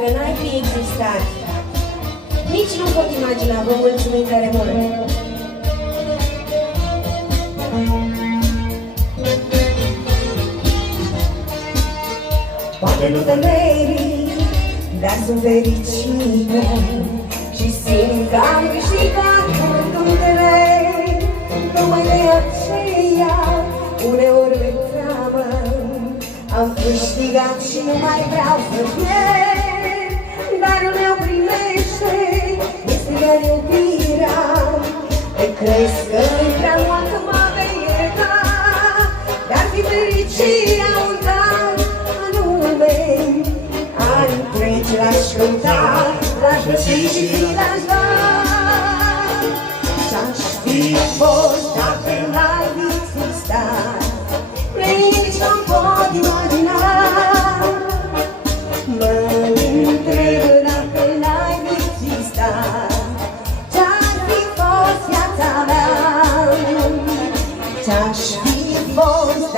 Dacă n-ai fi existat, nici nu pot imagina. Vă mulțumim tare mult! Poate nu te meri, dar sunt fericită și simt că am câștigat muntele. Numai de aceea, uneori mi-e teamă, am câștigat și nu mai vreau să pierd. Darul meu primește, este iar iubirea. Te crezi că nu-i prea mult că mă vei ierta, dar fi fericirea un dat anume. Ani întregi l-aș cânta, l-aș găsi și l-aș da. Ce-aș fi fost dacă n-ai existat, nici nu pot imagina. Mă întreb dacă n-ai existat, ce-ar fi fost viața mea. Ce-aș fi fost